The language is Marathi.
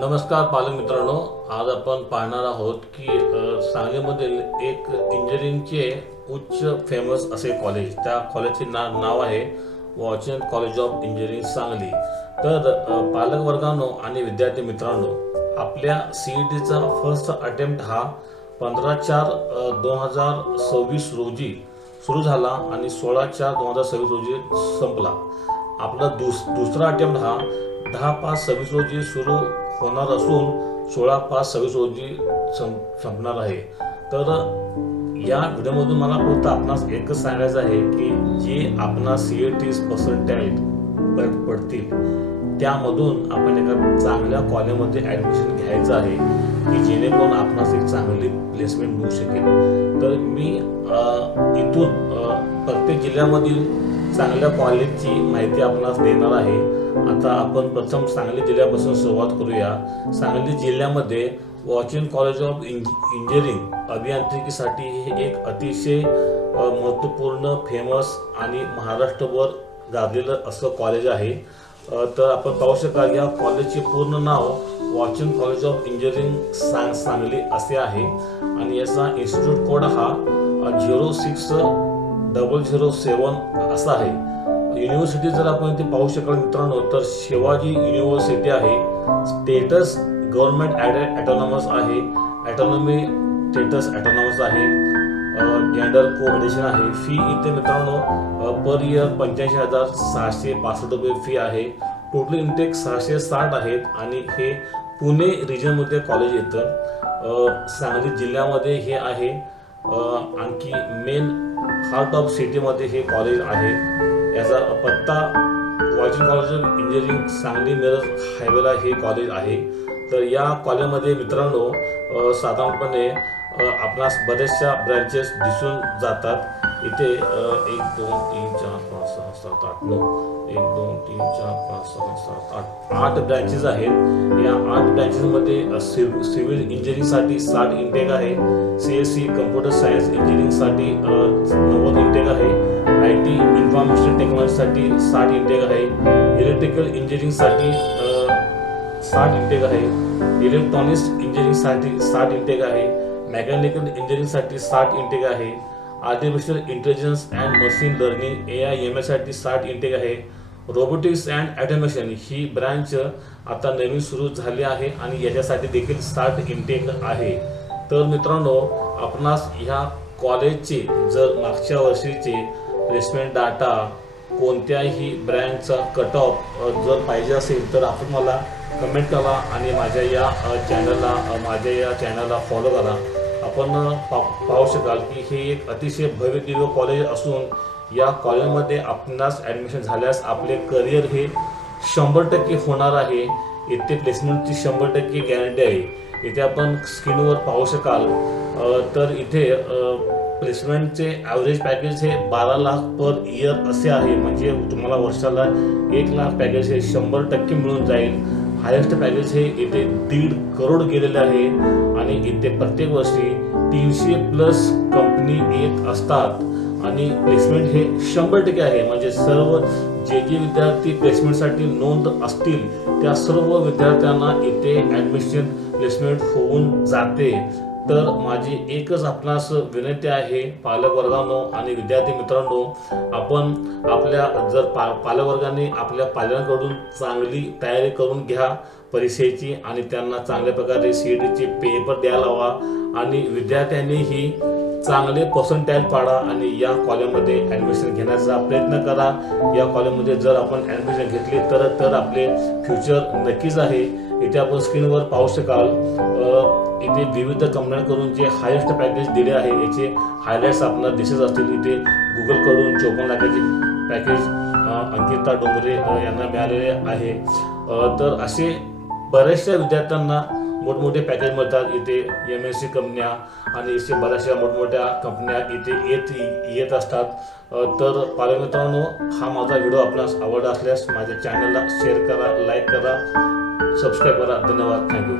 नमस्कार पालक मित्रांनो, आज आपण पाहणार आहोत की सांगलीमधील एक इंजिनिअरिंगचे उच्च फेमस असे कॉलेज, त्या कॉलेजचे नाव आहे वॉचन कॉलेज ऑफ इंजिनिअरिंग सांगली। तर पालक वर्गांनो आणि विद्यार्थी मित्रांनो, आपल्या सीईटीचा फर्स्ट अटेम्प्ट हा 15/4/2026 रोजी सुरू झाला आणि 16/4/2026 रोजी संपला। आपला दुसरा अटेम्प्ट हा 10/5/26 रोजी सुरू होणार असून 16/5/26 रोजी संपणार आहे। तर या व्हिडिओमधून मला फक्त आपणास एकच सांगायचं आहे की जे आपणास सीईटी पर्सेंटाइल पडतील त्यामधून आपण एका चांगल्या कॉलेजमध्ये ॲडमिशन घ्यायचं आहे की जेणेकरून आपणास एक चांगली प्लेसमेंट मिळू शकेल। तर मी इथून प्रत्येक जिल्ह्यामधील चांगल्या कॉलेजची माहिती आपणास देणार आहे। आता आपण प्रथम सांगली जिल्ह्यापासून सुरुवात करूया। सांगली जिल्ह्यामध्ये वॉचन कॉलेज ऑफ इंजिनिअरिंग अभियांत्रिकीसाठी हे एक अतिशय महत्त्वपूर्ण फेमस आणि महाराष्ट्रभर गाजलेलं असं कॉलेज आहे। तर आपण पाहू शकाल या कॉलेजचे पूर्ण नाव वॉचन कॉलेज ऑफ इंजिनिअरिंग सांगली असे आहे आणि याचा इन्स्टिट्यूट कोड हा 06007 असा आहे। युनिव्हर्सिटी जर आपण इथे पाहू शकाल मित्रांनो, तर शिवाजी युनिव्हर्सिटी आहे, स्टेटस गव्हर्नमेंट ॲटोनॉमस आहे, ॲटोनॉमी स्टेटस ॲटोनॉमस आहे, जेंडर कोऑर्डिनेशन आहे। फी इथे मित्रांनो पर इयर 85,662 रुपये फी आहे। टोटल इंटेक 660 आहेत आणि हे पुणे रिजनमध्ये कॉलेज येतं। सांगली जिल्ह्यामध्ये हे आहे। आणखी मेन हार्ट ऑफ सिटीमध्ये हे कॉलेज आहे। याचा पत्ता Walchand college of engineering Sangli Miraj हायवेला हे कॉलेज आहे। तर या कॉलेजमध्ये मित्रांनो साधारणपणे आपणास बऱ्याचशा ब्रँचेस दिसून जातात। इथे 1 2 3 4 5 6 7 8 9 1 2 3 4 5 6 7 8 ब्रँचेस आहेत। या 8 ब्रँचेसमध्ये सिव्हिल इंजिनिअरिंगसाठी 60 इंटेक आहे, सीएससी कम्प्युटर सायन्स इंजिनिअरिंगसाठी 90 इंटेक आहे, IT इन्फॉर्मेशन टेक्नॉलॉजीसाठी 60 इंटेक आहे, इलेक्ट्रिकल इंजिनिअरिंगसाठी 60 इंटेक आहे, इलेक्ट्रॉनिक्स इंजिनिअरिंगसाठी 60 इंटेक आहे, मेकॅनिकल इंजिनिअरिंगसाठी 60 इंटेक आहे, artificial intelligence and machine learning AIML साठी 60 इंटेक आहे, robotics and automation he branch आता नवीन सुरू झाली आहे आणि याच्यासाठी देखील 60 इंटेक आहे। तर मित्रांनो, आपणास ह्या कॉलेजचे जर मागच्या वर्षीचे प्लेसमेंट डाटा कोणत्याही ब्रँचचा कट ऑफ जर पाहिजे असेल तर आपण मला कमेंट करा आणि माझ्या या चॅनलला फॉलो करा। आपण पाहू शकाल की हे एक अतिशय भव्य दिव्य कॉलेज असून या कॉलेजमध्ये आपणास ॲडमिशन झाल्यास आपले करिअर हे 100% होणार आहे। इथे प्लेसमेंटची 100% गॅरंटी आहे। इथे आपण स्क्रीनवर पाहू शकाल तर इथे प्लेसमेंटचे ॲव्हरेज पॅकेज हे 12 लाख पर इयर असे आहे, म्हणजे तुम्हाला वर्षाला 1 लाख पॅकेज हे 100% मिळून जाईल। हायेस्ट पॅकेज हे इथे 1.5 करोड गेलेले आहे आणि इथे प्रत्येक वर्षी 300+ कंपनी येत असतात आणि प्लेसमेंट हे 100% आहे। म्हणजे सर्व जे विद्यार्थी प्लेसमेंटसाठी नोंद असतील त्या सर्व विद्यार्थ्यांना इथे ॲडमिशन प्लेसमेंट होऊन जाते। तर माझी एकच आपणास विनंती आहे पालक वर्गांनो आणि विद्यार्थी मित्रांनो, आपण आपल्या जर पालक वर्गांनी आपल्या पालकांकडून चांगली तयारी करून घ्या परीक्षेची आणि त्यांना चांगल्या प्रकारे सीईटीचे पेपर द्यायला हवा आणि विद्यार्थ्यांनीही चांगले पर्सेंटाइल पाडा आणि या कॉलेजमध्ये ॲडमिशन घेण्याचा प्रयत्न करा। या कॉलेजमध्ये जर आपण ॲडमिशन घेतली तर आपले फ्युचर नक्कीच आहे। इथे आपण स्क्रीनवर पाहू शकाल इथे विविध कंपन्यांकडून जे हायेस्ट पॅकेज दिले आहे याचे हायलाइट्स आपल्याला दिसत असतील। इथे गुगलकडून 54 लाखाचे पॅकेज अंकिता डोंगरे यांना मिळालेले आहे। तर असे बऱ्याचशा विद्यार्थ्यांना मोठमोठे पॅकेज मिळतात। इथे MNC कंपन्या आणि इथे बऱ्याचशा मोठमोठ्या कंपन्या इथे येत असतात। तर पालक मित्रांनो, हा माझा व्हिडिओ आपणास आवडला असल्यास माझ्या चॅनलला शेअर करा, लाईक करा, सबस्क्राईब करा। धन्यवाद, थँक्यू।